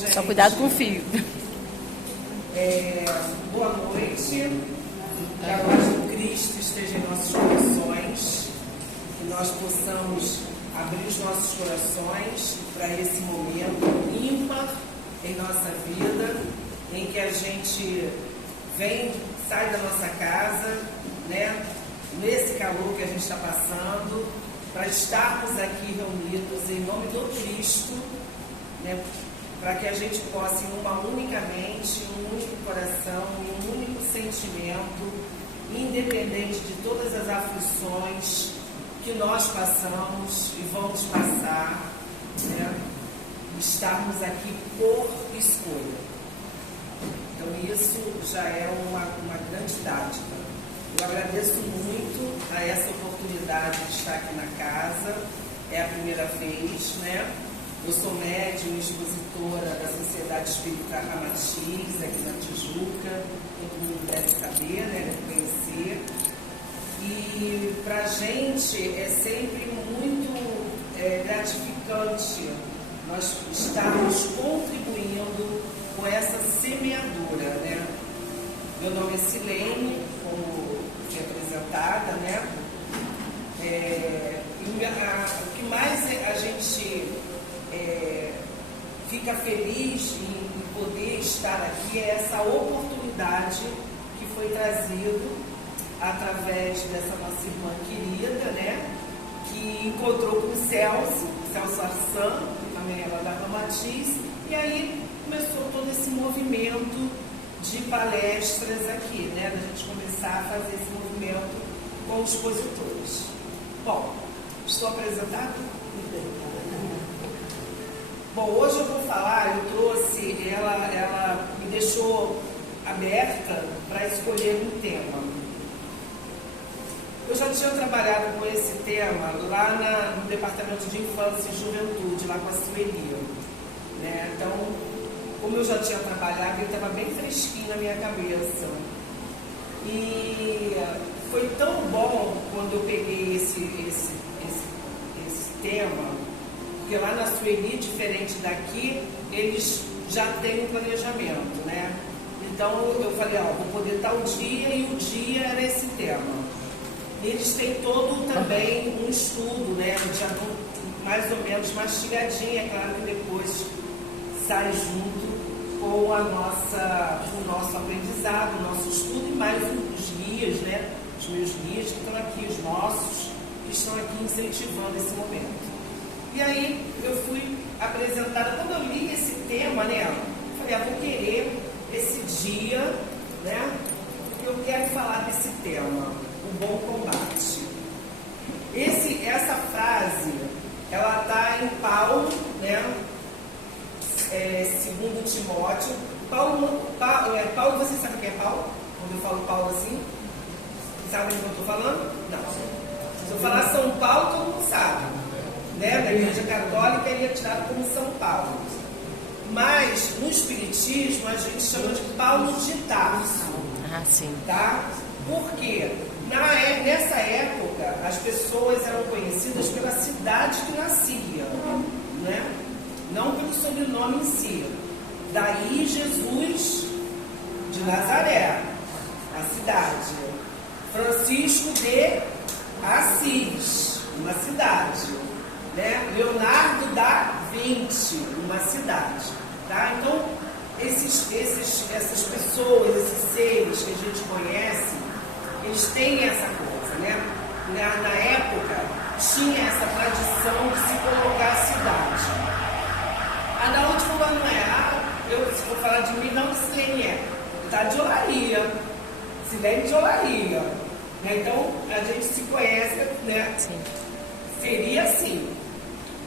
gente. Só cuidado com o fio. Boa noite. Que a paz do Cristo esteja em nossos corações. Que nós possamos abrir os nossos corações para esse momento ímpar em nossa vida, em que a gente sai da nossa casa, né? Nesse calor que a gente está passando, para estarmos aqui reunidos em nome do Cristo, né? Para que a gente possa, em uma única mente, um único coração, um único sentimento, independente de todas as aflições que nós passamos e vamos passar, né? Estarmos aqui por escolha. Então isso já é uma grande dádiva. Eu agradeço muito a essa oportunidade de estar aqui na casa. É a primeira vez, né? Eu sou médium e expositora da Sociedade Espírita Ramatiz, aqui na Tijuca. Todo mundo deve saber, né? Deve conhecer. E para a gente é sempre muito gratificante nós estarmos contribuindo com essa semeadura, né? Meu nome é Silene, como foi apresentada, né? O que mais a gente fica feliz em poder estar aqui é essa oportunidade que foi trazido através dessa nossa irmã querida, né? Que encontrou com o Celso Arslan, que também é lá da Ramatiz, e aí começou todo esse movimento de palestras aqui, né? Da gente começar a fazer esse movimento com os expositores. Bom, estou apresentado? Bom, hoje eu vou falar, eu trouxe, ela me deixou aberta para escolher um tema. Eu já tinha trabalhado com esse tema lá no Departamento de Infância e Juventude, lá com a Sueli, né? Então, como eu já tinha trabalhado, ele estava bem fresquinho na minha cabeça. E foi tão bom quando eu peguei esse tema, porque lá na Sueli, diferente daqui, eles já têm um planejamento, né? Então eu falei, vou poder tal dia, e o dia era esse tema. Eles têm todo também um estudo, né? Já mais ou menos mastigadinho, é claro que depois sai junto com o nosso aprendizado, o nosso estudo, e mais os guias, né? Os meus guias que estão aqui, os nossos, que estão aqui incentivando esse momento. E aí eu fui apresentada, quando eu li esse tema, né? Eu falei, vou querer esse dia, né? Porque eu quero falar desse tema, o bom combate. Essa frase, ela está em Paulo, né? Segundo Timóteo. Paulo, você sabe quem é Paulo? Quando eu falo Paulo assim, sabe do que eu estou falando? Não. Se eu falar São Paulo, todo mundo sabe, né? Da Igreja Católica ele é tirado como São Paulo. Mas no Espiritismo a gente chama de Paulo de Tarso. Ah, sim. Tá? Por quê? Nessa época as pessoas eram conhecidas pela cidade que nascia, né? Não pelo sobrenome em si. Daí Jesus de Nazaré, a cidade. Francisco de Assis, uma cidade, né? Leonardo da Vinci, uma cidade, tá? Então essas pessoas, esses seres que a gente conhece, eles têm essa coisa, né? Na época tinha essa tradição de se colocar a cidade. Da onde fulano é? Se for falar de mim, não, Silene é. Tá de Olaria. Silene de Olaria. Né? Então, a gente se conhece, né? Sim. Seria assim.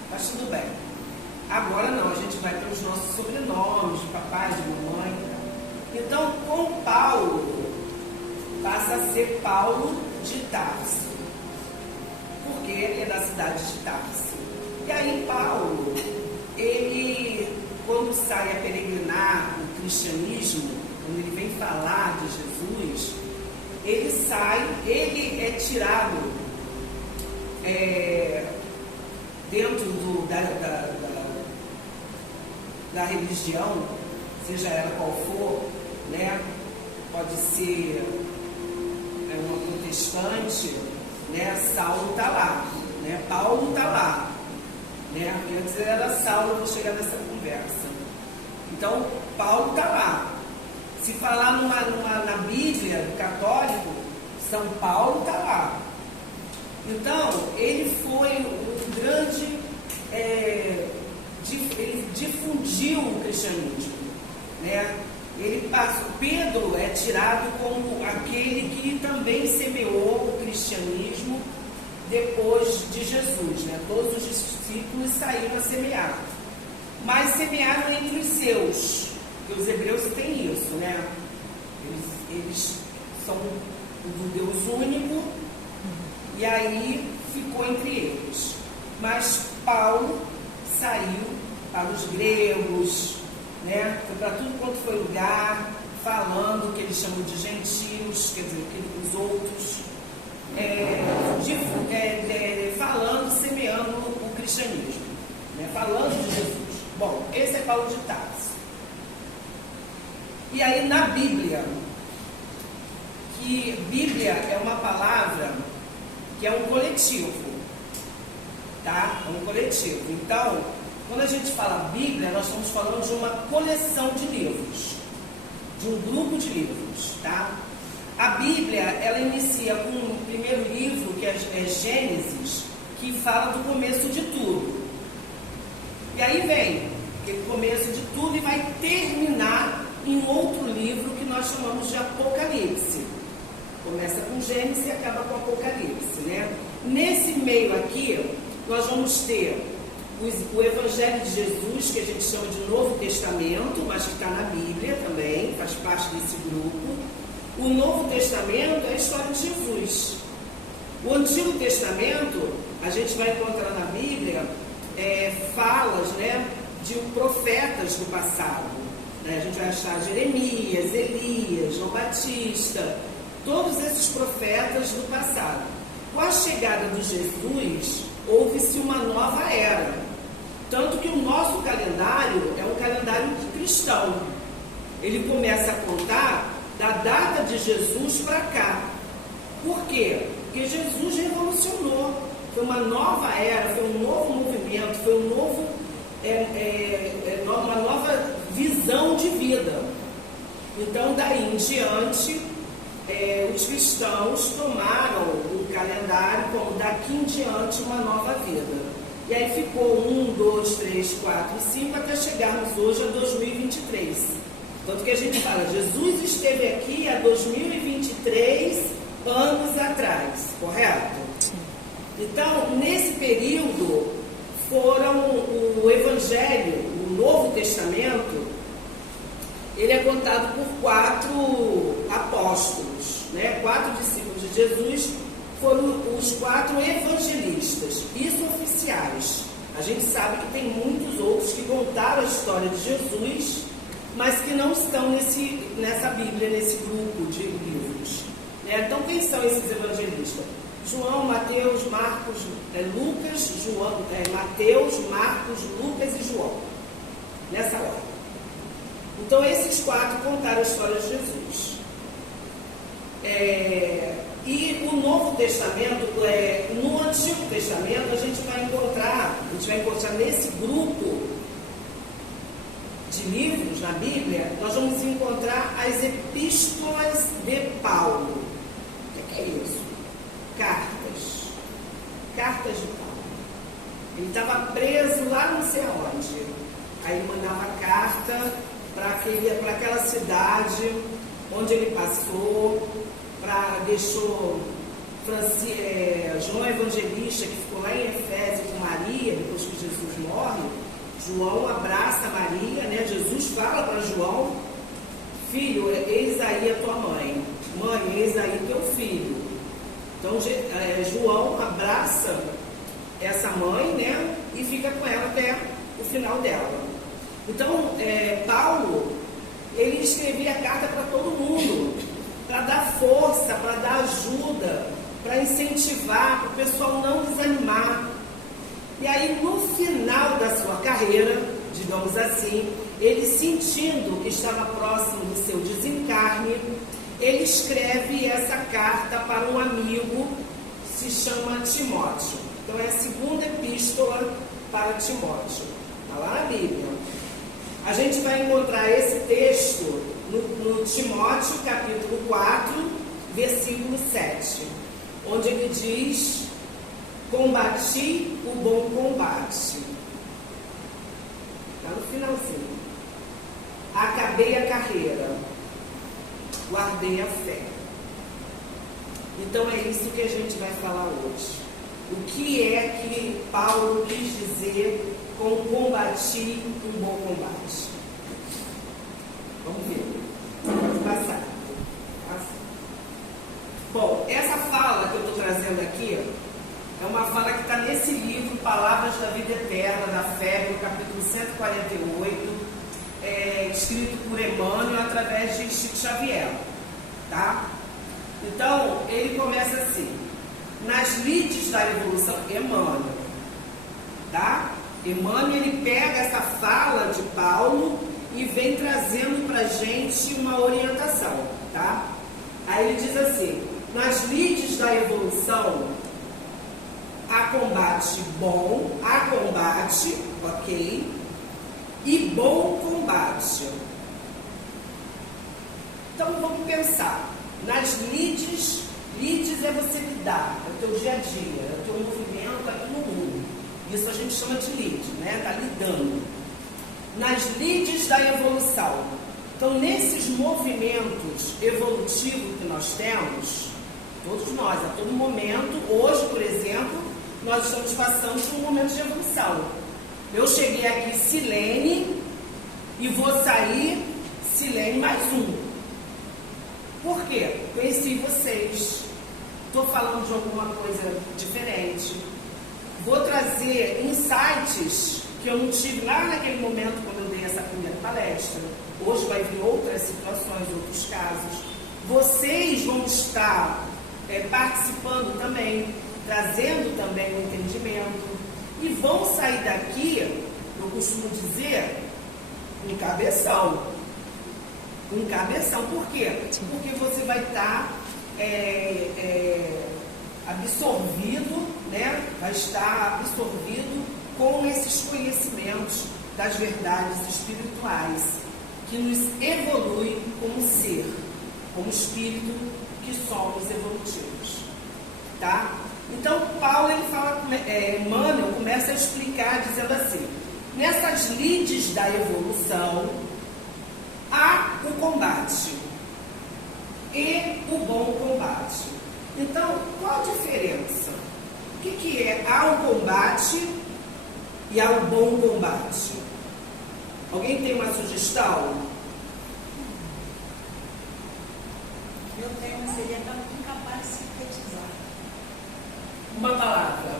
Mas tudo bem. Agora não, a gente vai pelos nossos sobrenomes, de papai, de mamãe. Então, com Paulo, passa a ser Paulo de Tarso. Porque ele é da cidade de Tarso. E aí, Paulo, ele, quando sai a peregrinar o cristianismo, quando ele vem falar de Jesus, ele é tirado dentro da religião, seja ela qual for, né? Pode ser uma protestante, né? Saulo está lá, né? Paulo está lá, né? Antes era Saulo, eu vou chegar nessa conversa. Então, Paulo está lá. Se falar na Bíblia do católico, São Paulo está lá. Então, ele foi um grande... ele difundiu o cristianismo, né? Pedro é tirado como aquele que também semeou o cristianismo depois de Jesus, né? Todos os discípulos saíram a semear, mas semearam entre os seus, porque os hebreus têm isso, né? Eles são do Deus único, e aí ficou entre eles. Mas Paulo saiu para os gregos, né? Foi para tudo quanto foi lugar, falando que eles chamam de gentios, quer dizer, que os outros, falando, semeando o cristianismo, né? Falando de Jesus. Bom, esse é Paulo de Tarso. E aí na Bíblia, que Bíblia é uma palavra que é um coletivo, tá? É um coletivo. Então, quando a gente fala Bíblia, nós estamos falando de uma coleção de livros, de um grupo de livros, tá? A Bíblia, ela inicia com o primeiro livro, que é Gênesis, que fala do começo de tudo. E aí vem aquele começo de tudo e vai terminar em outro livro que nós chamamos de Apocalipse. Começa com Gênesis e acaba com Apocalipse, né? Nesse meio aqui, nós vamos ter o Evangelho de Jesus, que a gente chama de Novo Testamento, mas que está na Bíblia também, faz parte desse grupo. O Novo Testamento é a história de Jesus. O Antigo Testamento, a gente vai encontrar na Bíblia falas, né, de profetas do passado. Né? A gente vai achar Jeremias, Elias, João Batista, todos esses profetas do passado. Com a chegada de Jesus, houve-se uma nova era. Tanto que o nosso calendário é um calendário cristão. Ele começa a contar da data de Jesus para cá. Por quê? Porque Jesus revolucionou. Foi uma nova era, foi um novo movimento, foi um novo, uma nova visão de vida. Então, daí em diante, os cristãos tomaram o calendário como daqui em diante uma nova vida. E aí ficou 1, 2, 3, 4 e 5 até chegarmos hoje a 2023. Tanto que a gente fala, Jesus esteve aqui há 2023 anos atrás, correto? Então, nesse período, foram o Evangelho, o Novo Testamento, ele é contado por 4 apóstolos, né? 4 discípulos de Jesus foram os 4 evangelistas, isso oficiais. A gente sabe que tem muitos outros que contaram a história de Jesus, mas que não estão nessa Bíblia, nesse grupo de livros. Né? Então, quem são esses evangelistas? João, Mateus, Marcos, Lucas, João, Mateus, Marcos, Lucas e João. Nessa ordem. Então, esses 4 contaram a história de Jesus. E o Novo Testamento, no Antigo Testamento, a gente vai encontrar nesse grupo de livros na Bíblia, nós vamos encontrar as epístolas de Paulo. O que é isso? Cartas de Paulo. Ele estava preso lá não sei aonde. Aí ele mandava carta para aquela cidade onde ele passou, deixou João Evangelista, que ficou lá em Efésio com Maria, depois que Jesus morre. João abraça Maria, né? Jesus fala para João: filho, eis aí a tua mãe. Mãe, eis aí teu filho. Então, João abraça essa mãe, né? E fica com ela até o final dela. Então, Paulo, ele escrevia a carta para todo mundo, para dar força, para dar ajuda, para incentivar, para o pessoal não desanimar. E aí, no final da sua carreira, digamos assim, ele, sentindo que estava próximo do seu desencarne, ele escreve essa carta para um amigo, se chama Timóteo. Então é a segunda epístola para Timóteo. Está lá na Bíblia. A gente vai encontrar esse texto no Timóteo, capítulo 4, versículo 7, onde ele diz: combati o bom combate. Está no finalzinho. Acabei a carreira, guardei a fé. Então é isso que a gente vai falar hoje. O que é que Paulo quis dizer com combati um bom combate? Vamos ver. Pode passar. Bom, essa fala que eu estou trazendo aqui é uma fala que está nesse livro, Palavras da Vida Eterna, da Fé, no capítulo 148, escrito por Emmanuel através de Chico Xavier. Tá? Então, ele começa assim: nas lides da evolução, Emmanuel. Tá? Emmanuel, ele pega essa fala de Paulo e vem trazendo para a gente uma orientação. Tá? Aí ele diz assim: nas lides da evolução, há combate bom, há combate, ok, e bom combate. Então vamos pensar. Nas lides é você lidar, é o teu dia a dia, é o teu movimento aqui no mundo. Isso a gente chama de lid, né? Está lidando. Nas lides da evolução. Então, nesses movimentos evolutivos que nós temos, todos nós, a todo momento, hoje, por exemplo, nós estamos passando por um momento de evolução. Eu cheguei aqui Silene e vou sair Silene mais um. Por quê? Conheci vocês, estou falando de alguma coisa diferente, vou trazer insights que eu não tive lá naquele momento quando eu dei essa primeira palestra. Hoje vai vir outras situações, outros casos. Vocês vão estar participando também, trazendo também o entendimento, e vão sair daqui, eu costumo dizer, um cabeção. Um cabeção. Por quê? Porque você vai estar absorvido, né? Vai estar absorvido com esses conhecimentos das verdades espirituais, que nos evoluem como ser, como espírito que somos evolutivos. Tá? Então, Paulo, ele fala, Emmanuel começa a explicar dizendo assim: nessas lides da evolução, há o combate e o bom combate. Então, qual a diferença? O que é? Há o combate e há o bom combate. Alguém tem uma sugestão? Eu tenho, seria incapaz de sintetizar. Uma palavra.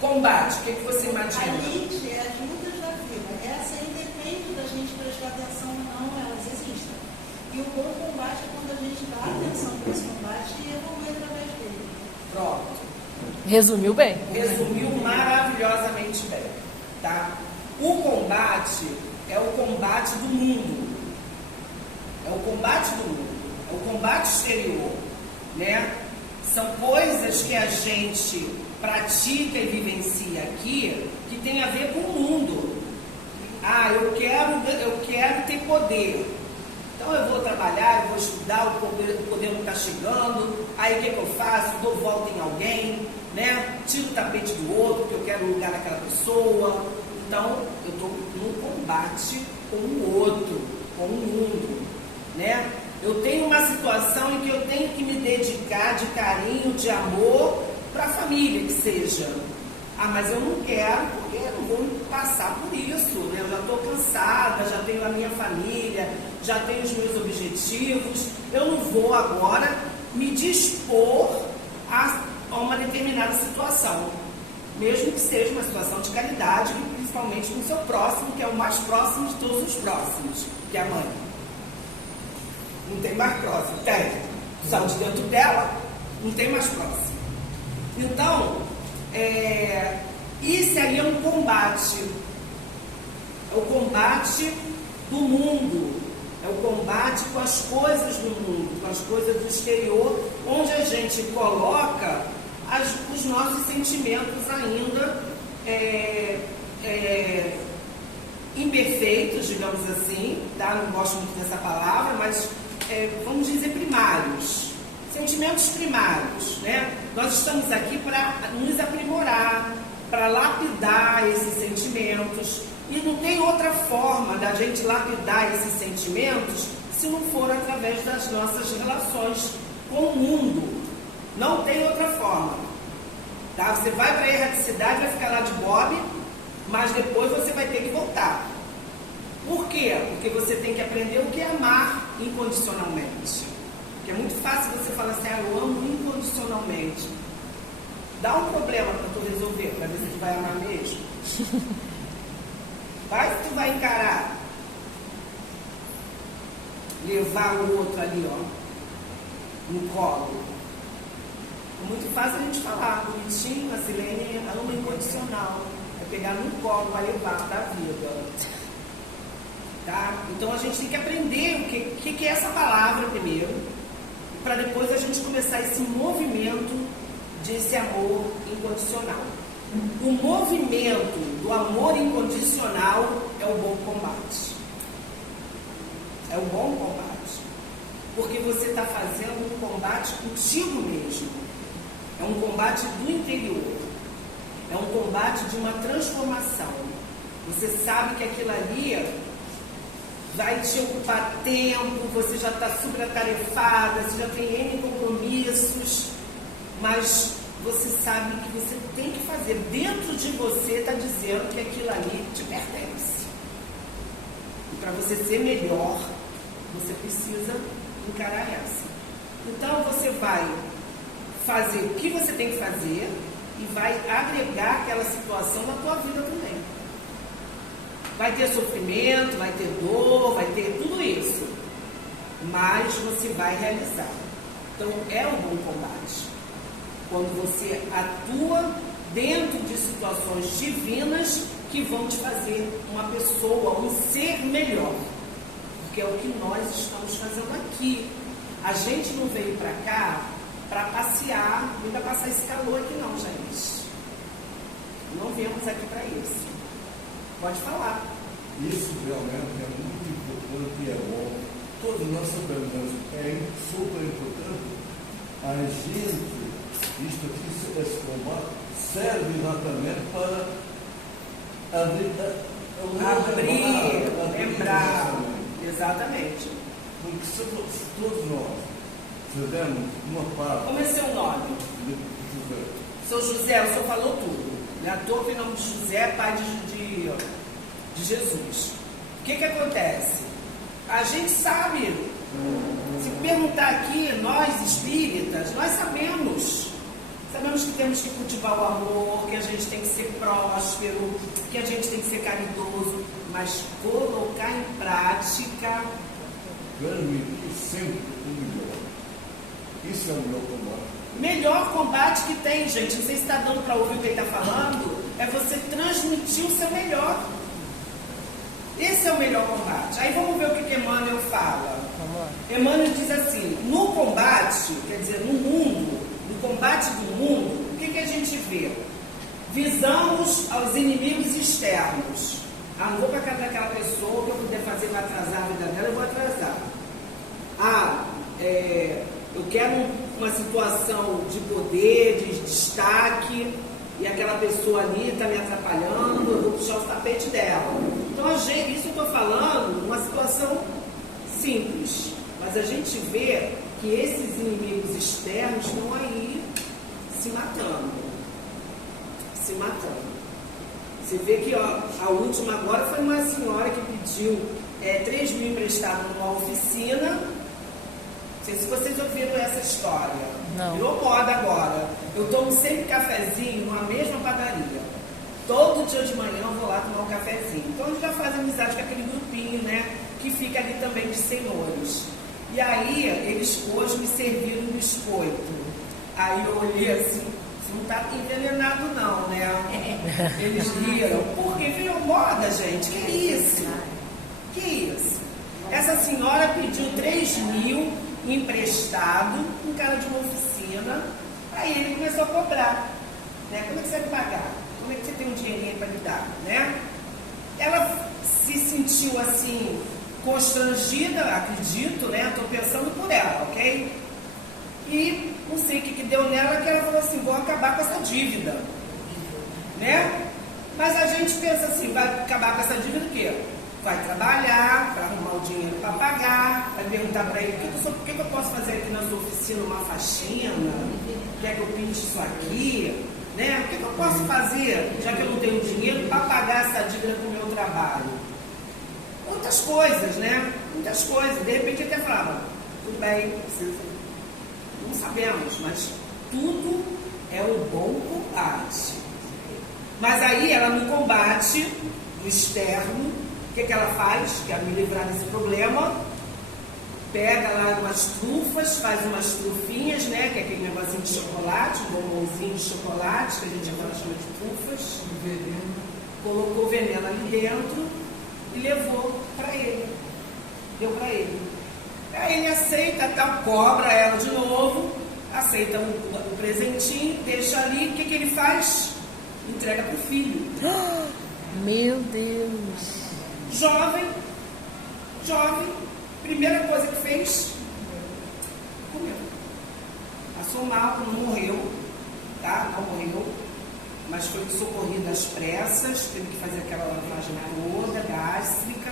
Combate, o que você imagina? A lide é as lutas da vida. Essa independe da gente prestar atenção ou não, elas existem. E o bom combate é quando a gente dá atenção para esse combate e evolui através dele. Pronto. Resumiu bem. Resumiu maravilhosamente bem. Tá? O combate é o combate do mundo. É o combate do mundo. É o combate exterior. Né? São coisas que a gente pratica e vivencia aqui que tem a ver com o mundo. Ah, eu quero ter poder. Então eu vou trabalhar, eu vou estudar, o poder não está chegando. Aí o que eu faço? Dou volta em alguém, né? Tiro o tapete do outro, porque eu quero o lugar daquela pessoa. Então eu estou no combate com o outro, com o mundo, né? Eu tenho uma situação em que eu tenho que me dedicar de carinho, de amor, para a família que seja. Ah, mas eu não quero, porque eu não vou passar por isso, né? Eu já estou cansada, já tenho a minha família, já tenho os meus objetivos. Eu não vou agora me dispor a uma determinada situação, mesmo que seja uma situação de caridade, principalmente com o seu próximo, que é o mais próximo de todos os próximos, que é a mãe. Não tem mais próximo, tem. Só de dentro dela, não tem mais próximo. Então, isso aí é um combate. É o combate do mundo, é o combate com as coisas do mundo, com as coisas do exterior, onde a gente coloca os nossos sentimentos ainda imperfeitos, digamos assim, tá? Não gosto muito dessa palavra, mas vamos dizer primários, sentimentos primários, né? Nós estamos aqui para nos aprimorar, para lapidar esses sentimentos, e não tem outra forma da gente lapidar esses sentimentos se não for através das nossas relações com o mundo. Não tem outra forma, tá? Você vai para a erraticidade, vai ficar lá de bobe, mas depois você vai ter que voltar. Por quê? Porque você tem que aprender o que é amar incondicionalmente. Porque é muito fácil você falar assim, eu amo incondicionalmente. Dá um problema para tu resolver, para ver se tu vai amar mesmo. Vai que tu vai encarar. Levar o outro ali, no colo. É muito fácil a gente falar, bonitinho, a Silene ama incondicional. É pegar no colo para levar para a vida. Tá? Então a gente tem que aprender o que é essa palavra primeiro, para depois a gente começar esse movimento desse amor incondicional. O movimento do amor incondicional é o bom combate. É o bom combate. Porque você está fazendo um combate contigo mesmo. É um combate do interior. É um combate de uma transformação. Você sabe que aquilo ali vai te ocupar tempo, você já está super atarefada, você já tem N compromissos, mas você sabe que você tem que fazer. Dentro de você está dizendo que aquilo ali te pertence. E para você ser melhor, você precisa encarar essa. Então você vai fazer o que você tem que fazer e vai agregar aquela situação na tua vida também. Vai ter sofrimento, vai ter dor, vai ter tudo isso. Mas você vai realizar. Então é um bom combate. Quando você atua dentro de situações divinas que vão te fazer uma pessoa, um ser melhor. Porque é o que nós estamos fazendo aqui. A gente não veio para cá para passear, nem para passar esse calor aqui não, gente. Não viemos aqui para isso. Pode falar. Isso realmente é muito importante e é bom. Todos nós sabemos, é super importante. A gente, isto aqui, esse combate, serve exatamente para lembrar. Exatamente. Porque se todos nós fizermos uma parte. Como é seu nome? José. Seu José, o senhor falou tudo. Não é à toa que o nome de José é pai de Jesus. O que acontece? A gente sabe, se perguntar aqui, nós espíritas, nós sabemos que temos que cultivar o amor, que a gente tem que ser próspero, que a gente tem que ser caridoso, mas colocar em prática. Permitir sempre o melhor. Isso é o melhor combate. Melhor combate que tem, gente, não sei se está dando para ouvir o que ele está falando, é você transmitir o seu melhor. Esse é o melhor combate. Aí vamos ver o que Emmanuel fala. Emmanuel diz assim, no combate, quer dizer, no mundo, no combate do mundo, o que a gente vê? Visamos aos inimigos externos. Não vou para casa daquela pessoa, que eu puder fazer para atrasar a vida dela, eu vou atrasar. Eu quero uma situação de poder, de destaque, e aquela pessoa ali está me atrapalhando, eu vou puxar o tapete dela. Então, isso eu estou falando numa situação simples, mas a gente vê que esses inimigos externos estão aí se matando. Você vê que a última agora foi uma senhora que pediu 3 mil emprestado numa oficina. Não sei se vocês ouviram essa história. Não. Virou moda agora. Eu tomo sempre cafezinho numa mesma padaria. Todo dia de manhã eu vou lá tomar um cafezinho. Então a gente já faz amizade com aquele grupinho, né? Que fica ali também de senhores. E aí eles hoje me serviram um biscoito. Aí eu olhei assim, você não está envenenado não, né? Eles riram. Porque virou moda, gente. Que isso? Que isso? Essa senhora pediu 3 mil emprestado, um cara de uma oficina, aí ele começou a cobrar. Né? Como é que você vai pagar? Como é que você tem um dinheirinho para me dar? Né? Ela se sentiu assim, constrangida, acredito, né? Estou pensando por ela, ok? E não sei o que deu nela, que ela falou assim, vou acabar com essa dívida. Né? Mas a gente pensa assim, vai acabar com essa dívida o quê? Vai trabalhar para arrumar o dinheiro para pagar, vai perguntar para ele, por que eu posso fazer aqui na sua oficina uma faxina? Quer que eu pinte isso aqui? Né? O que eu posso fazer, já que eu não tenho dinheiro, para pagar essa dívida com o meu trabalho? Muitas coisas, né? Muitas coisas. De repente até falava, tudo bem, não sabemos, mas tudo é o bom combate. Mas aí ela no combate, no externo, o que ela faz? Quer me livrar desse problema, pega lá umas trufas, faz umas trufinhas, né? Que é aquele negocinho de chocolate, um bombonzinho de chocolate, que a gente agora chama de trufas. Colocou veneno ali dentro e levou para ele. Deu para ele. Aí ele aceita, tal, cobra ela de novo, aceita o presentinho, deixa ali, o que ele faz? Entrega para o filho. Meu Deus. Jovem, primeira coisa que fez, comeu. Passou mal, não morreu, tá? Não morreu, mas foi socorrido às pressas, teve que fazer aquela lavagem toda, gástrica,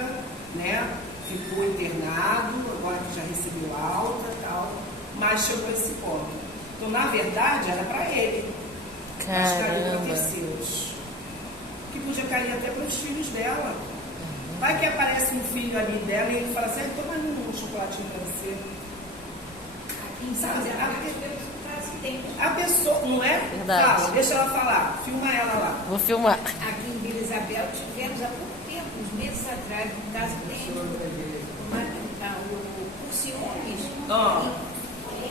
né? Ficou internado, agora que já recebeu alta e tal, mas chegou a esse ponto. Então, na verdade, era para ele. Mas caiu para terceiros. Que podia cair até para os filhos dela. Vai que aparece um filho ali dela e ele fala assim, toma um chocolatinho para você. Sabe? A pessoa, não é? Verdade. Fala, deixa ela falar. Filma ela lá. Vou filmar. Aqui em Vila Isabel tivemos há pouco tempo, uns meses atrás, um caso bem o Ciúmes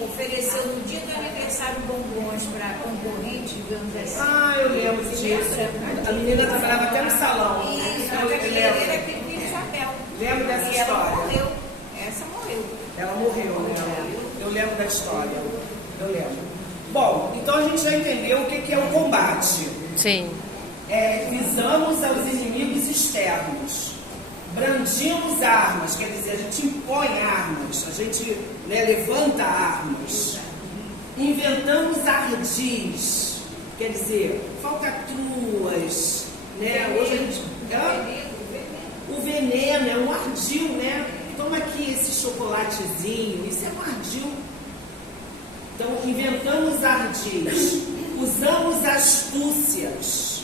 ofereceu no dia do aniversário bombons para concorrente, digamos assim. Ah, eu lembro disso. A menina trabalhava até no salão. Isso, a Eu cabeleireira lembro. aqui em Vila Isabel. Lembro dessa E ela história. morreu. Essa morreu. Ela morreu, né? Eu lembro da história. Eu lembro. Bom, então a gente já entendeu o que é o combate. Sim. Visamos aos inimigos externos. Brandimos armas, quer dizer, a gente impõe armas, a gente levanta armas. Inventamos ardis, quer dizer, falcatruas, né? Hoje a gente... O veneno é um ardil, né? Toma aqui esse chocolatezinho, isso é um ardil. Então, inventamos ardis, usamos astúcias,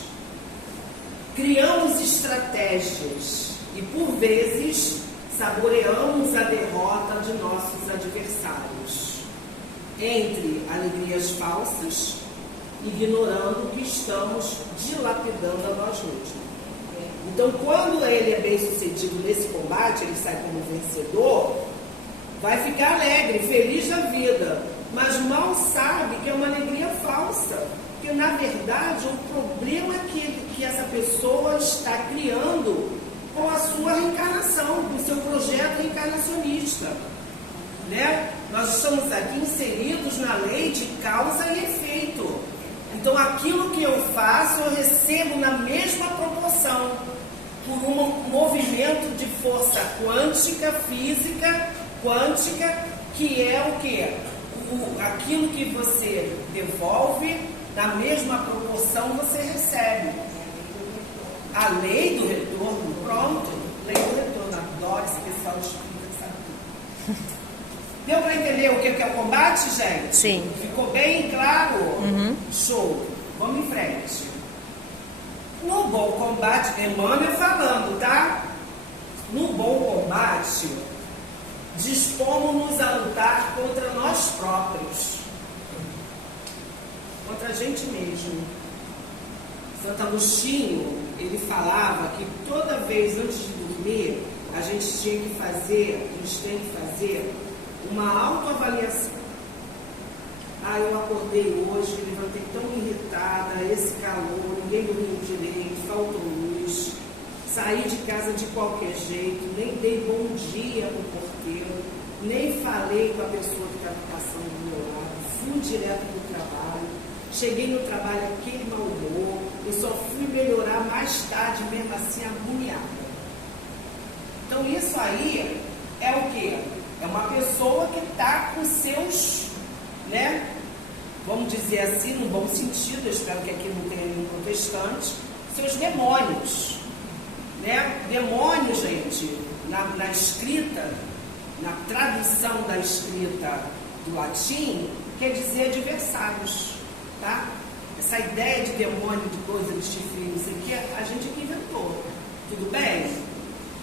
criamos estratégias. E por vezes saboreamos a derrota de nossos adversários, entre alegrias falsas, ignorando que estamos dilapidando a nós mesmos. Então, quando ele é bem sucedido nesse combate, ele sai como vencedor, vai ficar alegre, feliz da vida, mas mal sabe que é uma alegria falsa, porque na verdade o problema que essa pessoa está criando com a sua reencarnação, com o seu projeto reencarnacionista. Né? Nós estamos aqui inseridos na lei de causa e efeito. Então, aquilo que eu faço, eu recebo na mesma proporção, por um movimento de força quântica, física, quântica, que é o quê? Aquilo que você devolve, na mesma proporção você recebe. A lei do retorno, pronto, lei do retorno, adoro esse pessoal espírita, sabe tudo. Deu para entender o que é o combate, gente? Sim. Ficou bem claro? Show. Vamos em frente. No bom combate, Emmanuel falando, tá? No bom combate, dispomos-nos a lutar contra nós próprios. Contra a gente mesmo. Santo Agostinho, ele falava que toda vez antes de dormir, a gente tem que fazer uma autoavaliação. Eu acordei hoje, me levantei tão irritada, esse calor, ninguém dormiu direito, faltou luz. saí de casa de qualquer jeito, nem dei bom dia pro porteiro, nem falei com a pessoa que estava passando do meu lado, fui direto para o trabalho, cheguei no trabalho aquele mau humor, eu só fui melhorar mais tarde, mesmo assim, agoniada. Então isso aí é o quê? É uma pessoa que está com seus, né, vamos dizer assim, no bom sentido, eu espero que aqui não tenha nenhum protestante, seus demônios, né? Demônio, gente, na escrita, na tradução da escrita do latim, quer dizer adversários, tá? Essa ideia de demônio, de coisa, de chifrinho, isso aqui, a gente que inventou, tudo bem?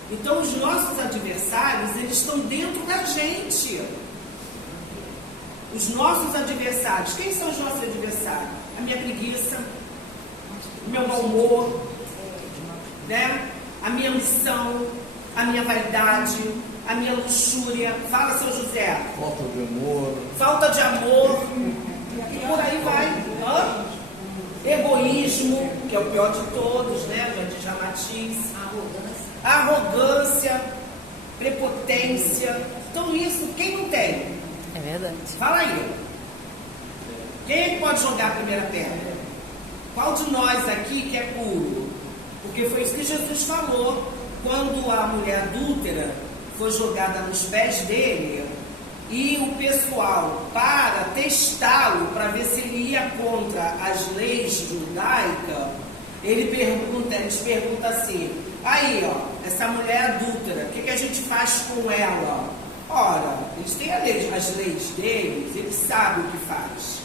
Então, os nossos adversários, eles estão dentro da gente. Os nossos adversários, quem são os nossos adversários? A minha preguiça, o meu mau humor, né? A minha ambição, a minha vaidade, a minha luxúria. Fala, seu José. Falta de amor. Falta de amor. E por aí vai. Egoísmo, que é o pior de todos, né? De Jamatiz. Arrogância, prepotência. Então isso, quem não tem? É verdade. Fala aí. Quem é que pode jogar a primeira pedra? Qual de nós aqui que é puro? Porque foi isso que Jesus falou quando a mulher adúltera foi jogada nos pés dele e o pessoal, para testá-lo, para ver se ele ia contra as leis judaicas, eles perguntam assim, aí ó, essa mulher adúltera, o que a gente faz com ela? Ora, eles têm as leis deles, eles sabem o que faz.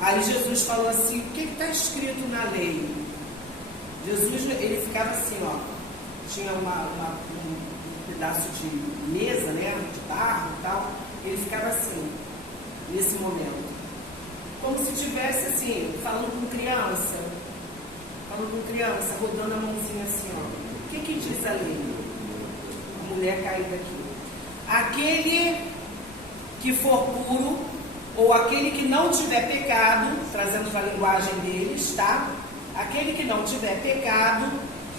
Aí Jesus falou assim, o que está escrito na lei? Jesus, ele ficava assim, ó, tinha um pedaço de mesa, né, de barro e tal, ele ficava assim, nesse momento, como se estivesse assim, falando com criança, rodando a mãozinha assim, ó. O que diz a lei? A mulher caída aqui. Aquele que for puro, ou aquele que não tiver pecado, trazendo para a linguagem deles, tá? Aquele que não tiver pecado,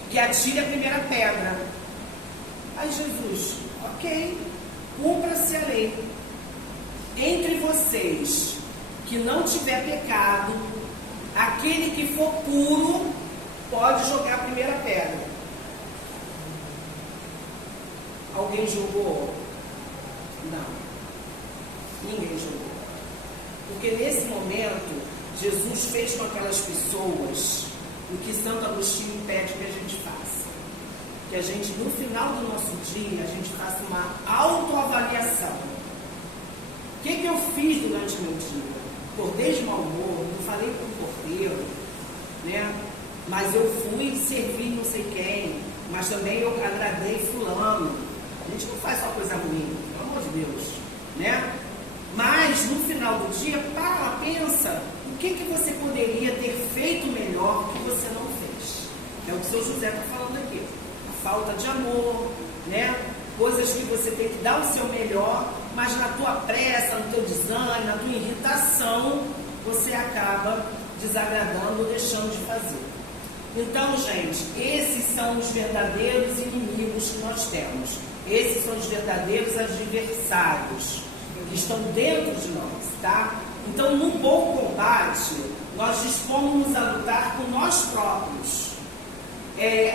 que atire a primeira pedra. Aí Jesus, ok, cumpra-se a lei. Entre vocês que não tiver pecado, aquele que for puro, pode jogar a primeira pedra. Alguém jogou? Não. Ninguém jogou. Porque nesse momento, Jesus fez com aquelas pessoas o que Santo Agostinho pede que a gente faça. Que a gente, no final do nosso dia, a gente faça uma autoavaliação. O que eu fiz durante o meu dia? Acordei de mau humor, não falei com o porteiro, né? Mas eu fui servir não sei quem, mas também eu agradei fulano. A gente não faz só coisa ruim, pelo amor de Deus, né? Mas no final do dia, pensa, o que você poderia ter feito melhor que você não fez? É o que o seu José está falando aqui. A falta de amor, né? Coisas que você tem que dar o seu melhor, mas na tua pressa, no teu desânimo, na tua irritação, você acaba desagradando ou deixando de fazer. Então, gente, esses são os verdadeiros inimigos que nós temos. Esses são os verdadeiros adversários que estão dentro de nós, tá? Então, no bom combate, nós dispomos a lutar com nós próprios,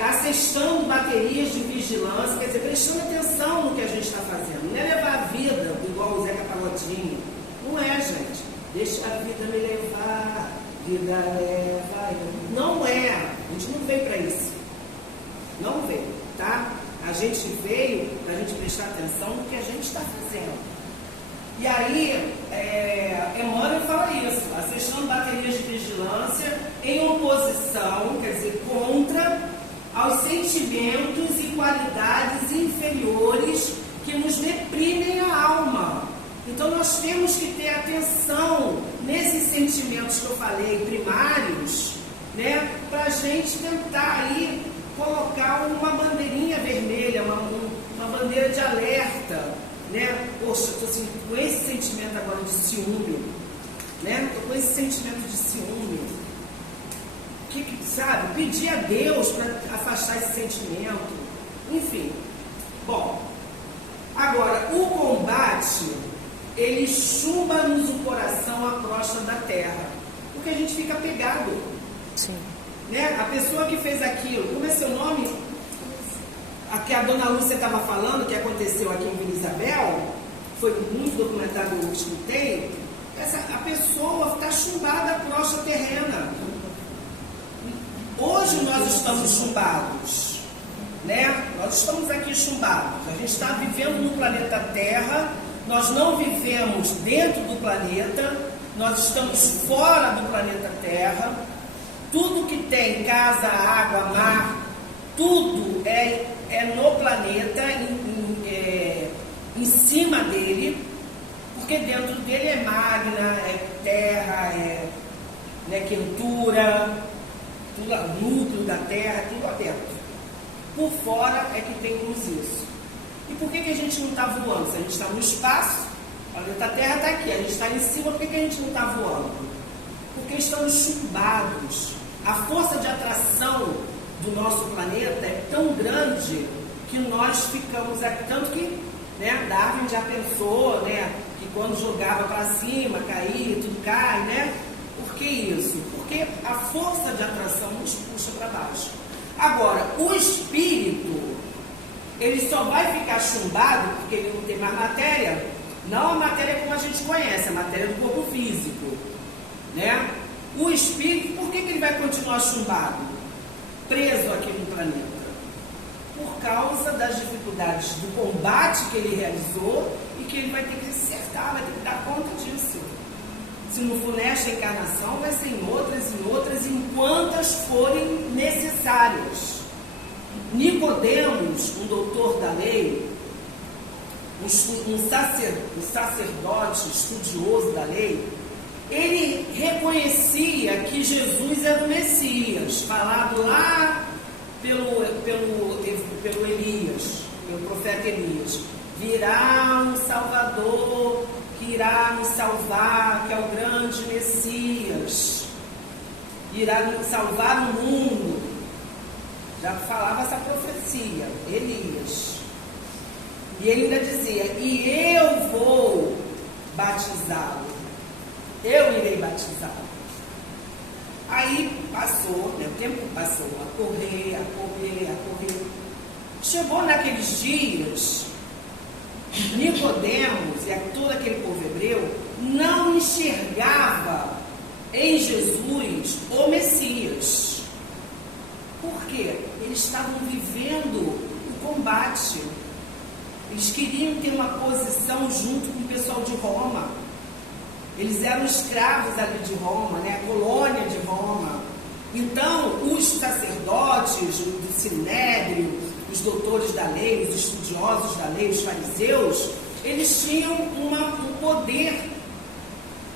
assestando baterias de vigilância, quer dizer, prestando atenção no que a gente está fazendo. Não é levar a vida igual o Zeca Pagodinho. Não é, gente. Deixa a vida me levar, vida leva eu. Não é. A gente não veio para isso. Não veio, tá? A gente veio para a gente prestar atenção no que a gente está fazendo. E aí, Emmanuel fala isso, assestando baterias de vigilância em oposição, quer dizer, contra aos sentimentos e qualidades inferiores que nos deprimem a alma. Então, nós temos que ter atenção nesses sentimentos que eu falei, primários, né, para a gente tentar aí colocar uma bandeirinha vermelha, uma bandeira de alerta, né? Poxa, estou assim, com esse sentimento agora de ciúme, né? Estou com esse sentimento de ciúme. O sabe, pedir a Deus para afastar esse sentimento, enfim. Bom, agora, o combate, ele chumba-nos o coração à crosta da terra, porque a gente fica pegado. Sim. Né? A pessoa que fez aquilo, como é seu nome? A que a dona Lúcia estava falando, que aconteceu aqui em Vila Isabel, foi muito documentado que eu escutei, a pessoa está chumbada à crosta terrena. Hoje nós estamos chumbados, né? Nós estamos aqui chumbados. A gente está vivendo no planeta Terra, nós não vivemos dentro do planeta, nós estamos fora do planeta Terra. Tudo que tem, casa, água, mar, tudo é no planeta, em cima dele, porque dentro dele é magna, é terra, né, quentura, tudo, núcleo da terra, tudo aberto. Por fora é que tem luz isso. E por que a gente não está voando? Se a gente está no espaço, a planeta Terra está aqui, a gente está em cima, por que a gente não está voando? Porque estamos chumbados. A força de atração do nosso planeta é tão grande que nós ficamos aqui, tanto que, né, Darwin já pensou, né, que quando jogava para cima, caía, tudo cai, né? Por que isso? Porque a força de atração nos puxa para baixo. Agora, o espírito, ele só vai ficar chumbado porque ele não tem mais matéria, não a matéria como a gente conhece, a matéria do corpo físico, né? O espírito, por que ele vai continuar chumbado, preso aqui no planeta? Por causa das dificuldades do combate que ele realizou e que ele vai ter que acertar, vai ter que dar conta disso. Se não for nesta encarnação, vai ser em outras, enquantas forem necessárias. Nicodemos, um doutor da lei, um sacerdote estudioso da lei, ele reconhecia que Jesus era o Messias, falado lá pelo Elias, pelo profeta Elias. Virá um Salvador que irá nos salvar, que é o grande Messias, irá nos salvar o mundo. Já falava essa profecia, Elias. E ele ainda dizia, e eu vou batizá-lo. Eu irei batizá-lo. Aí passou, né, o tempo passou, a correr. Chegou naqueles dias, Nicodemos e todo aquele povo hebreu não enxergava em Jesus o Messias. Por quê? Eles estavam vivendo o combate. Eles queriam ter uma posição junto com o pessoal de Roma. Eles eram escravos ali de Roma, né? A colônia de Roma. Então, os sacerdotes do Sinédrio, os doutores da lei, os estudiosos da lei, os fariseus, eles tinham um poder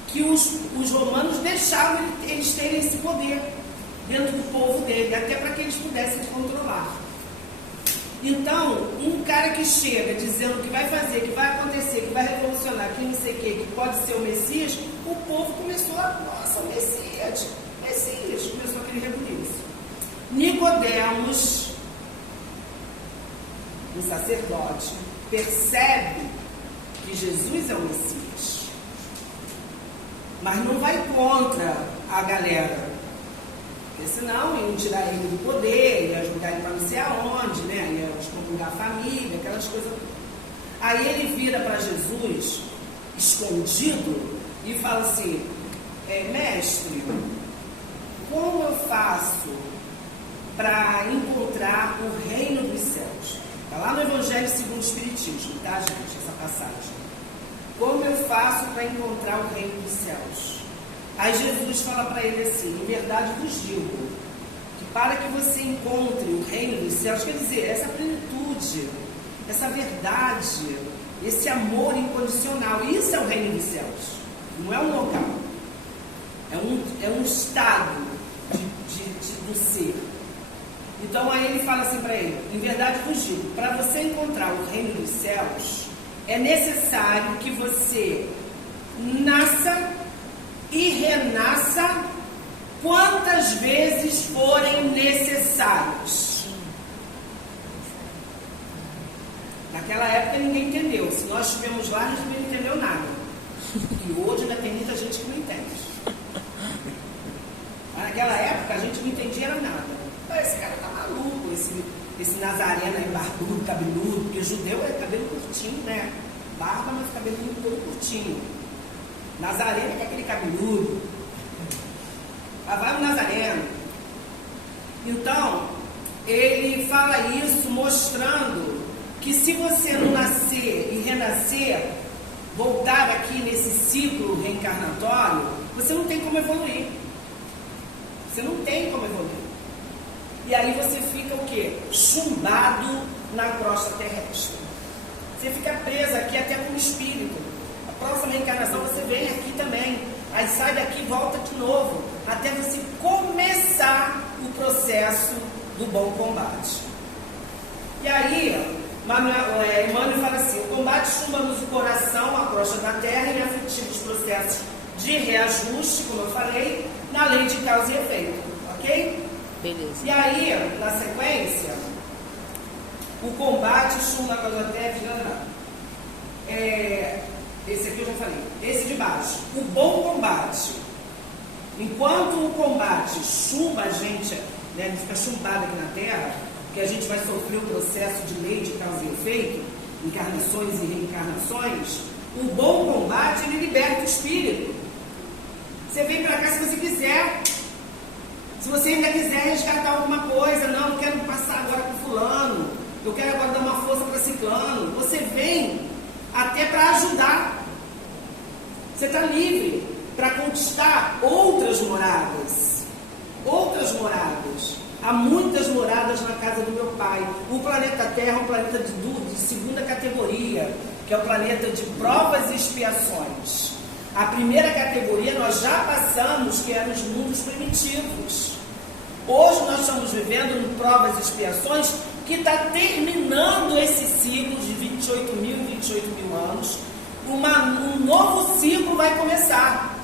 que os romanos deixavam eles terem esse poder dentro do povo dele, até para que eles pudessem controlar. Então, um cara que chega dizendo que vai fazer, que vai acontecer, que vai revolucionar, que não sei o que pode ser o Messias, o povo começou a, nossa, o Messias, começou aquele rebuliço. Nicodemos, o sacerdote, percebe que Jesus é o Messias, mas não vai contra a galera, porque senão iam tirar ele do poder, ia jogar ele para não sei aonde, né? Ia excomungar a família, aquelas coisas. Aí ele vira para Jesus, escondido, e fala assim, mestre, como eu faço para encontrar o reino dos céus? Está lá no Evangelho segundo o Espiritismo, tá, gente, essa passagem. Como eu faço para encontrar o reino dos céus? Aí Jesus fala para ele assim, em verdade vos digo, que para que você encontre o reino dos céus, quer dizer, essa plenitude, essa verdade, esse amor incondicional, isso é o reino dos céus, não é um local, é um estado do ser. Então aí ele fala assim para ele, em verdade vos digo, para você encontrar o reino dos céus, é necessário que você nasça e renasça quantas vezes forem necessários. Naquela época ninguém entendeu. Se nós estivemos lá, a gente não entendeu nada. E hoje ainda tem muita gente que não entende. Mas naquela época a gente não entendia nada. Esse cara tá maluco, esse nazareno aí, barbudo, cabeludo, porque judeu é cabelo curtinho, né? Barba, mas cabelo todo curtinho. Nazareno é aquele cabeludo. Lá vai o nazareno. Então, ele fala isso mostrando que se você não nascer e renascer, voltar aqui nesse ciclo reencarnatório, você não tem como evoluir. Você não tem como evoluir. E aí você fica o quê? Chumbado na crosta terrestre. Você fica preso aqui até como espírito. A próxima reencarnação você vem aqui também. Aí sai daqui e volta de novo. Até você começar o processo do bom combate. E aí, Emmanuel fala assim: o combate chumba-nos o coração, a crosta da terra e aflitivos processos de reajuste, como eu falei, na lei de causa e efeito. Ok? Beleza. E aí, na sequência, o combate chumba a crosta da terra. Esse aqui eu já falei. Esse de baixo. O bom combate. Enquanto o combate chumba a gente, né, a gente fica chumbado aqui na terra, que a gente vai sofrer o processo de lei de causa e efeito, encarnações e reencarnações, o bom combate, ele liberta o espírito. Você vem para cá se você quiser. Se você ainda quiser resgatar alguma coisa, não quero passar agora com fulano, eu quero agora dar uma força para ciclano, você vem até para ajudar. Você está livre para conquistar outras moradas. Outras moradas. Há muitas moradas na casa do meu pai. O planeta Terra é um planeta de segunda categoria, que é o planeta de provas e expiações. A primeira categoria nós já passamos, que eram os mundos primitivos. Hoje nós estamos vivendo em provas e expiações, que está terminando esse ciclo de 28 mil anos. Um novo ciclo vai começar.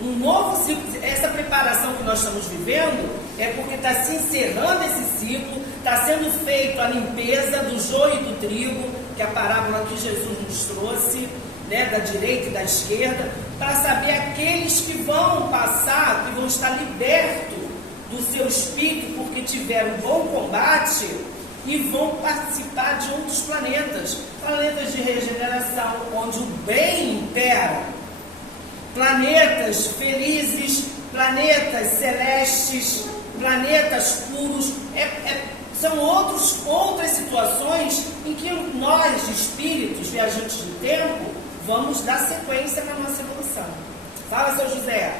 Um novo ciclo. Essa preparação que nós estamos vivendo é porque está se encerrando esse ciclo, está sendo feita a limpeza do joio e do trigo, que é a parábola que Jesus nos trouxe, né, da direita e da esquerda, para saber aqueles que vão passar, que vão estar libertos do seu espírito, porque tiveram bom combate e vão participar de outros planetas, planetas de regeneração, onde o bem impera, planetas felizes, planetas celestes, planetas puros, são outras situações em que nós, espíritos, viajantes do tempo, vamos dar sequência para a nossa evolução. Fala, seu José.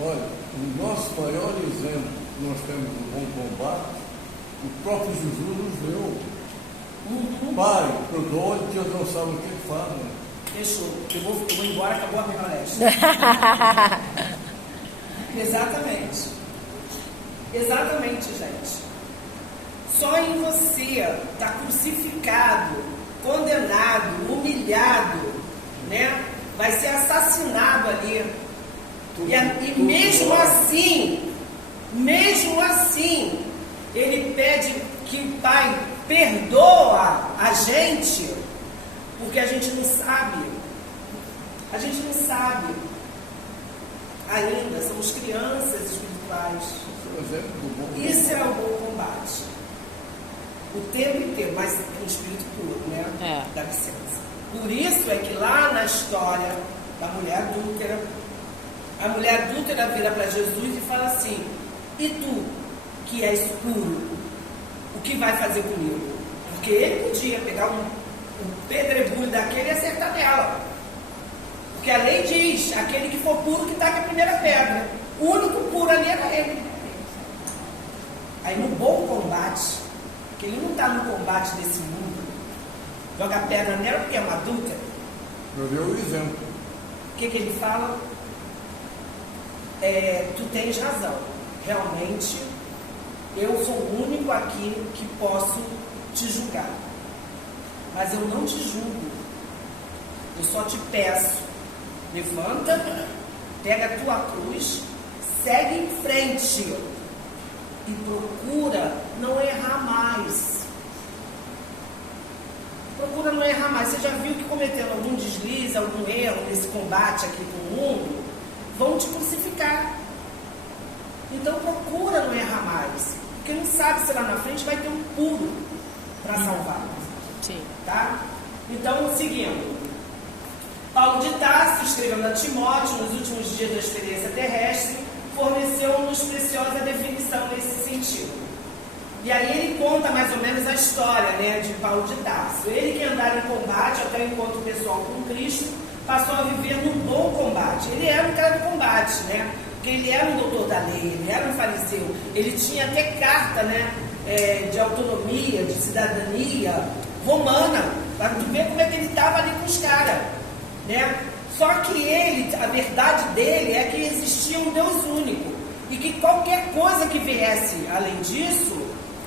Olha, o nosso maior exemplo que nós temos do bom combate, o próprio Jesus nos deu. Pai, perdoe que eu não sabe o que fala. Fechou. Eu vou embora, acabou a minha palestra. Exatamente. Exatamente, gente. Só em você está crucificado, condenado, humilhado, né? Vai ser assassinado ali. E mesmo assim, ele pede que o Pai perdoa a gente, porque a gente não sabe. A gente não sabe ainda, somos crianças espirituais. Isso é o bom combate. O tempo inteiro, mas é um espírito puro, né? Dá licença. Por isso é que lá na história da mulher adúltera, a mulher adúltera vira para Jesus e fala assim: e tu, que és puro, o que vai fazer comigo? Porque ele podia pegar um pedregulho daquele e acertar nela. Porque a lei diz: aquele que for puro que taque a primeira pedra. O único puro ali era ele. Aí no bom combate, que ele não está no combate desse mundo, joga a pedra nela porque é uma adúltera. Eu dei o exemplo. O que ele fala? Tu tens razão. Realmente, eu sou o único aqui que posso te julgar. Mas eu não te julgo. Eu só te peço: levanta, pega a tua cruz, segue em frente e procura não errar mais. Procura não errar mais. Você já viu que cometendo algum deslize, algum erro nesse combate aqui com o mundo, vão te crucificar. Então procura não errar mais. Porque não sabe se lá na frente vai ter um pulo para salvar. Sim. Tá? Então, seguindo. Paulo de Tarso, escrevendo a Timóteo, nos últimos dias da experiência terrestre, forneceu-nos preciosa definição nesse sentido. E aí ele conta mais ou menos a história, né, de Paulo de Tarso. Ele que andava em combate até o encontro pessoal com Cristo, passou a viver num bom combate. Ele era um cara do combate, né? Porque ele era um doutor da lei, ele era um fariseu. Ele tinha até carta, né, de autonomia, de cidadania romana, para tu ver como é que ele estava ali com os caras, né? Só que ele, a verdade dele é que existia um Deus único e que qualquer coisa que viesse além disso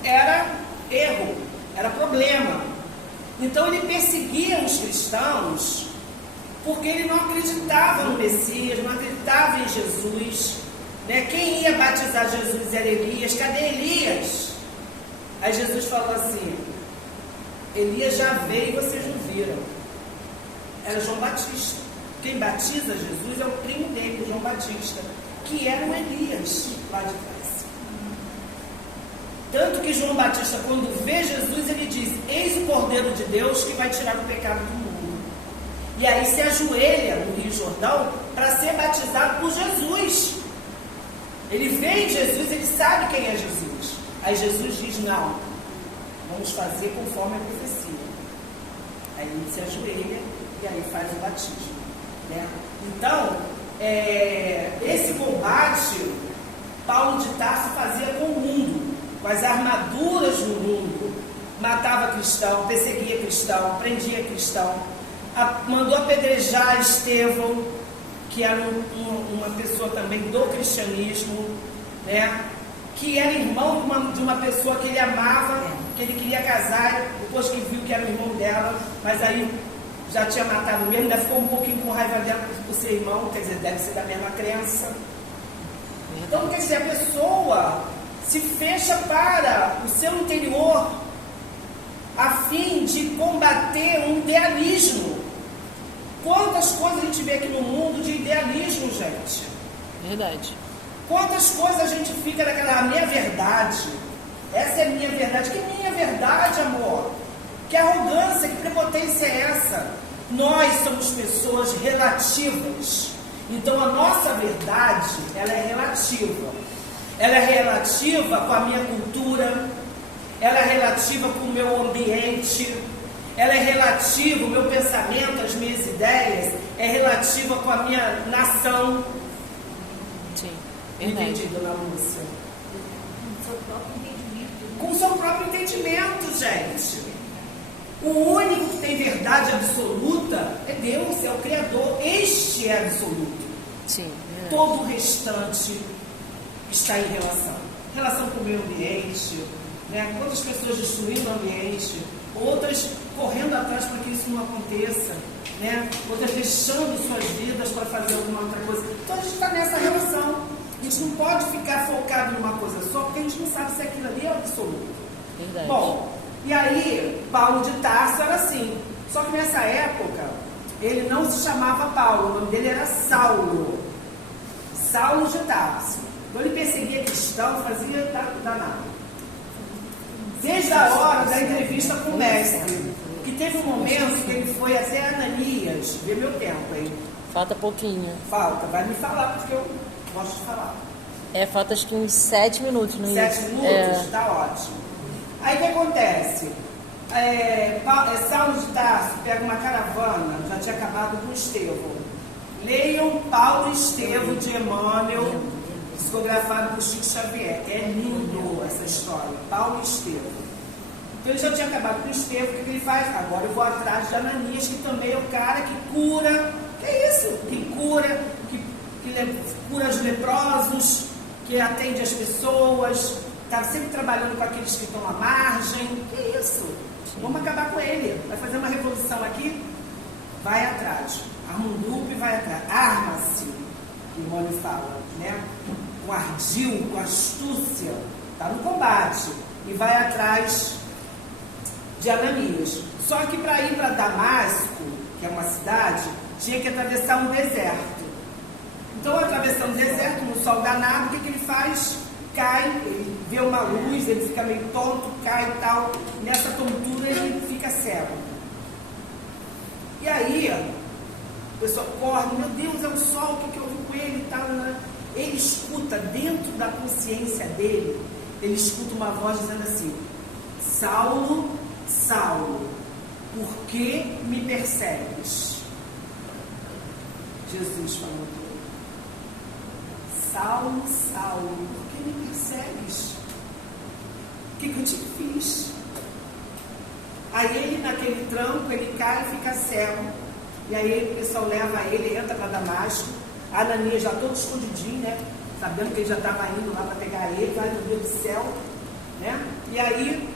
era erro, era problema. Então ele perseguia os cristãos porque ele não acreditava no Messias, não acreditava em Jesus, né? Quem ia batizar Jesus era Elias. Cadê Elias? Aí Jesus falou assim: Elias já veio e vocês não viram. Era João Batista. Quem batiza Jesus é o primo dele, João Batista, que era o Elias lá de trás. Tanto que João Batista, quando vê Jesus, ele diz: eis o Cordeiro de Deus que vai tirar o pecado do mundo. E aí se ajoelha no Rio Jordão para ser batizado por Jesus. Ele vê em Jesus, ele sabe quem é Jesus. Aí Jesus diz: não, vamos fazer conforme a profecia. Aí ele se ajoelha e aí faz o batismo, né? Então, esse combate Paulo de Tarso fazia com o mundo, com as armaduras do mundo. Matava cristão, perseguia cristão, prendia cristão, mandou apedrejar Estevão, que era uma pessoa também do cristianismo, né? Que era irmão de uma pessoa que ele amava, que ele queria casar, depois que viu que era o irmão dela, mas aí já tinha matado mesmo, ainda ficou um pouquinho com raiva dela por ser irmão, quer dizer, deve ser da mesma crença. Então, quer dizer, a pessoa se fecha para o seu interior a fim de combater um idealismo. Quantas coisas a gente vê aqui no mundo de idealismo, gente? Verdade. Quantas coisas a gente fica naquela minha verdade? Essa é a minha verdade. Que minha verdade, amor? Que arrogância, que prepotência é essa? Nós somos pessoas relativas. Então a nossa verdade, ela é relativa. Ela é relativa com a minha cultura, ela é relativa com o meu ambiente, ela é relativa, o meu pensamento, as minhas ideias, é relativa com a minha nação. Sim. Entendi, dona Lúcia? Com o seu próprio entendimento, gente. O único que tem verdade absoluta é Deus, é o Criador. Este é absoluto. Sim. Todo o restante está em relação com o meio ambiente, né? Quantas pessoas destruindo o ambiente, outras correndo atrás para que isso não aconteça, né? Outras deixando suas vidas para fazer alguma outra coisa. Então a gente está nessa relação. A gente não pode ficar focado numa coisa só, porque a gente não sabe se aquilo ali é absoluto. Verdade. Bom, e aí Paulo de Tarso era assim. Só que nessa época ele não se chamava Paulo, o nome dele era Saulo. Saulo de Tarso. Então ele perseguia cristão, fazia danado. Desde a hora da entrevista com o mestre, que teve um momento que ele foi até Ananias. Vê meu tempo, hein? Falta pouquinho. Falta, vai me falar, porque eu gosto de falar. Falta acho que uns 7 minutos. 7 minutos? Tá ótimo. Aí o que acontece? Saulo de Tarso pega uma caravana, já tinha acabado com Estevão. Leiam Paulo e Estevão de Emmanuel, psicografado por Chico Xavier. É lindo essa história, Paulo e Estevão. Então ele já tinha acabado com Estevão, o que ele faz? Agora eu vou atrás de Ananias, que também é o cara que cura. Que é isso? Que cura, que cura os leprosos, que atende as pessoas, está sempre trabalhando com aqueles que estão à margem. Que isso? Vamos acabar com ele. Vai fazer uma revolução aqui? Vai atrás. Arma um grupo e vai atrás. Arma-se, que o Mônio fala, né? com ardil, com astúcia, está no combate e vai atrás de Ananias. Só que para ir para Damasco, que é uma cidade, tinha que atravessar um deserto. Então, atravessando o deserto, no sol danado, o que ele faz? Cai, ele vê uma luz, ele fica meio tonto, cai e tal. Nessa tontura ele fica cego. E aí, o pessoal corre, meu Deus, é o sol, o que houve com ele e tal, né? Ele escuta, dentro da consciência dele, ele escuta uma voz dizendo assim: Saulo, Saulo, por que me persegues? Jesus falou para ele: Saulo, Saulo, por que me persegues? O que eu te fiz? Aí ele, naquele tranco, ele cai e fica cego. E aí o pessoal leva ele, entra para Damasco. A Ananias já todo escondidinho, né? Sabendo que ele já estava indo lá para pegar ele, ai meu Deus do céu, né? E aí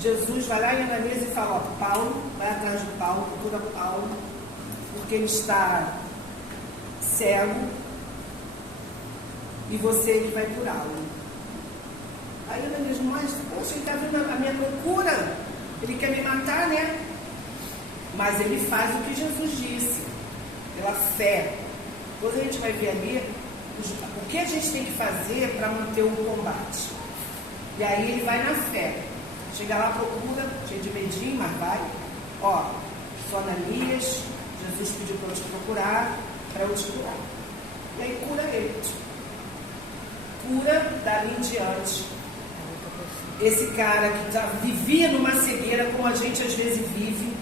Jesus vai lá em Ananias e fala: ó, Paulo, vai atrás de Paulo, procura Paulo, porque ele está cego e você que vai curá-lo. Aí Ananias, mas poxa, ele está vendo a minha procura, ele quer me matar, né? Mas ele faz o que Jesus disse, pela fé. Depois a gente vai ver ali o que a gente tem que fazer para manter o combate. E aí ele vai na fé. Chega lá, procura, cheio de medinho, mas vai. Ó, sou Ananias, Jesus pediu para eu te procurar, para eu te curar. E aí cura ele. Cura dali em diante. Esse cara que vivia numa cegueira, como a gente às vezes vive,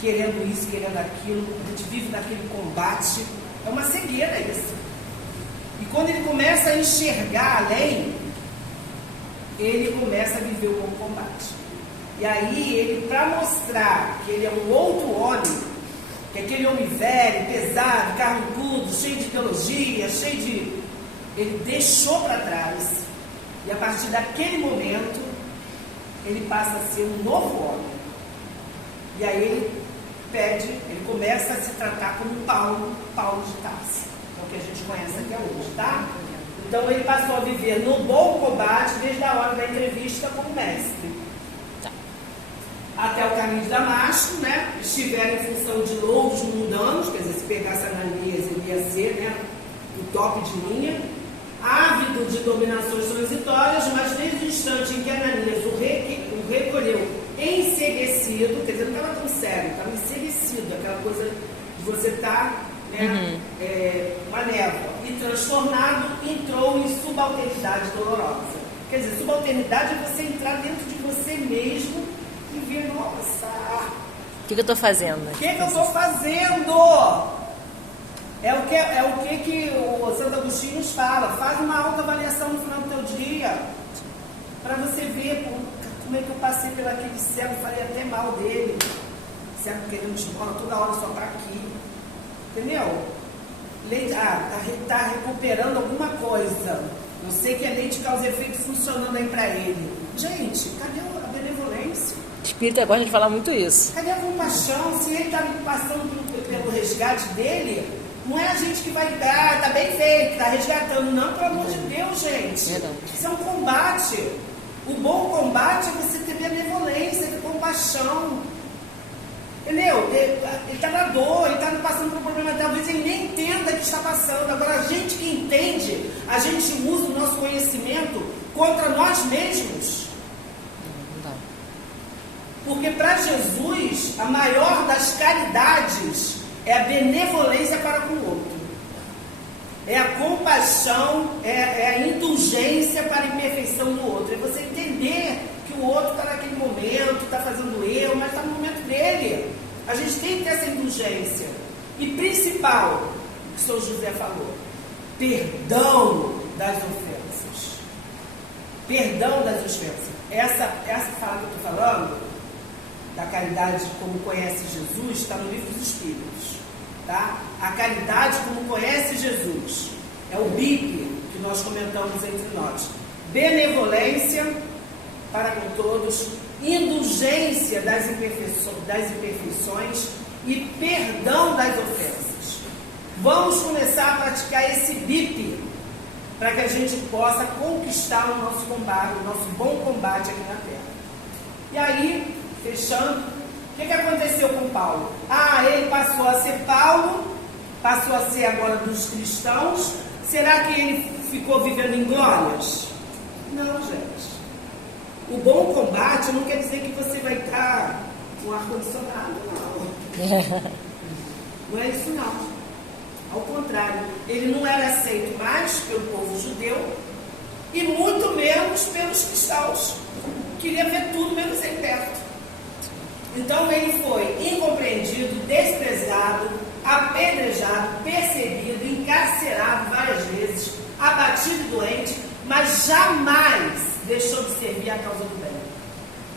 querendo isso, querendo aquilo, a gente vive naquele combate. É uma cegueira isso. E quando ele começa a enxergar além, ele começa a viver o bom combate. E aí ele, para mostrar que ele é um outro homem, que é aquele homem velho, pesado, carrancudo, cheio de ideologia, cheio de... Ele deixou para trás. E a partir daquele momento, ele passa a ser um novo homem. E aí ele começa a se tratar como Paulo de Tarso, é o que a gente conhece até hoje, tá? Então ele passou a viver no bom combate desde a hora da entrevista com o mestre. Até o caminho de Damasco, né? Estiveram em função de louros mundanos, quer dizer, se pegasse Ananias, ele ia ser, né, o top de linha. Ávido de dominações transitórias, mas desde o instante em que Ananias o recolheu enceguecido, quer dizer, não estava tão sério, estava enceguecido, aquela coisa de você estar, né, uma névoa, e transtornado, entrou em subalternidade dolorosa. Quer dizer, subalternidade é você entrar dentro de você mesmo e ver, nossa, o que eu estou fazendo? O que eu estou fazendo? É o que o Santo Agostinho nos fala. Faz uma autoavaliação no final do teu dia, para você ver como é que eu passei pelo aquele cego, falei até mal dele. Cego querendo esmola, toda hora só está aqui. Entendeu? Está recuperando alguma coisa. Eu sei que a lei de causa e efeito funcionando aí para ele. Gente, cadê a benevolência? O espírito gosta de falar muito isso. Cadê a compaixão? Se ele está passando pelo resgate dele, não é a gente que vai dar, está bem feito, está resgatando. Não, pelo amor de Deus, gente. Verdade. Isso é um combate. O bom combate é você ter benevolência, ter compaixão. Entendeu? Ele está na dor, ele está passando por um problema, talvez ele nem entenda que está passando. Agora, a gente que entende, a gente usa o nosso conhecimento contra nós mesmos. Porque para Jesus, a maior das caridades é a benevolência para com o outro. É a compaixão, é a indulgência para a imperfeição do outro. É você entender que o outro está naquele momento, está fazendo erro, mas está no momento dele. A gente tem que ter essa indulgência. E principal, o que o São José falou, perdão das ofensas. Perdão das ofensas. Essa fala que eu estou falando, da caridade como conhece Jesus, está no Livro dos Espíritos. Tá? A caridade como conhece Jesus é o BIP que nós comentamos entre nós. Benevolência para com todos, indulgência das imperfeições e perdão das ofensas. Vamos começar a praticar esse BIP para que a gente possa conquistar o nosso combate, o nosso bom combate aqui na terra. E aí, fechando, o que aconteceu com Paulo? Ele passou a ser Paulo, passou a ser agora dos cristãos. Será que ele ficou vivendo em glórias? Não, gente. O bom combate não quer dizer que você vai estar com ar-condicionado, não. Não é isso, não. Ao contrário, ele não era aceito mais pelo povo judeu e muito menos pelos cristãos. Queria ver tudo menos ele perto. Então ele foi incompreendido, desprezado, apedrejado, perseguido, encarcerado várias vezes, abatido e doente, mas jamais deixou de servir a causa do bem.